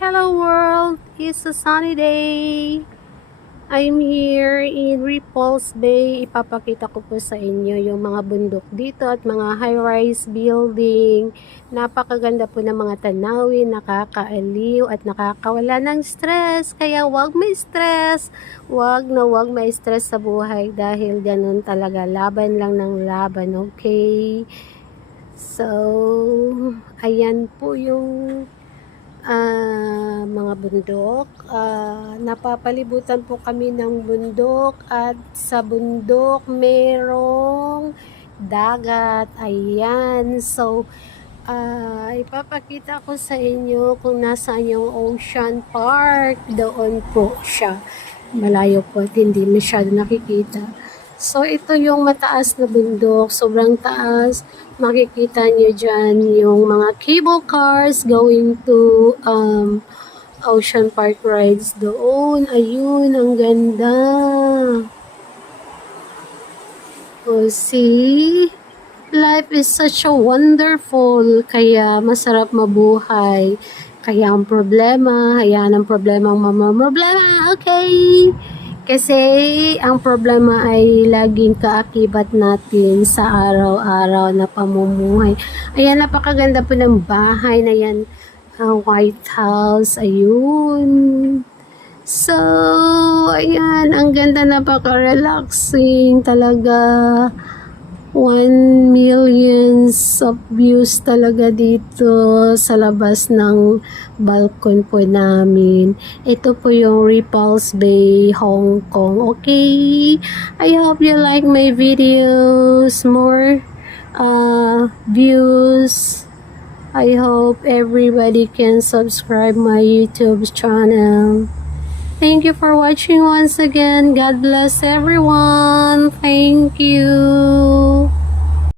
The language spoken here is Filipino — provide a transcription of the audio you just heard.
Hello world! It's a sunny day. I'm here in Repulse Bay. Ipapakita ko po sa inyo yung mga bundok dito at mga high-rise building. Napakaganda po ng mga tanawin, nakakaaliw at nakakawala ng stress. Kaya wag may stress. Wag may stress sa buhay dahil ganun talaga. Laban lang ng laban, okay? So, ayan po yung mga bundok. Napapalibutan po kami ng bundok at sa bundok merong dagat. Ayan. So, ipapakita ko sa inyo kung nasaan yung Ocean Park. Doon po siya. Malayo po at hindi masyado nakikita. So, ito yung mataas na bundok. Sobrang taas. Makikita nyo dyan yung mga cable cars going to Ocean Park rides doon. Ayun, ang ganda. Oh, see? Life is such a wonderful. Kaya masarap mabuhay. Kaya ang problema, hayaan ang problema ang problema. Okay? Kasi ang problema ay laging kaakibat natin sa araw-araw na pamumuhay. Ayan, napakaganda po ng bahay na yan. Ang White House. Ayun. So, ayan. Ang ganda, napaka-relaxing talaga. 1 millions of views talaga dito sa labas ng balkon po namin. Ito po yung Repulse Bay, Hong Kong. Okay? I hope you like my videos. More views. I hope everybody can subscribe my YouTube channel. Thank you for watching once again. God bless everyone. Thank you.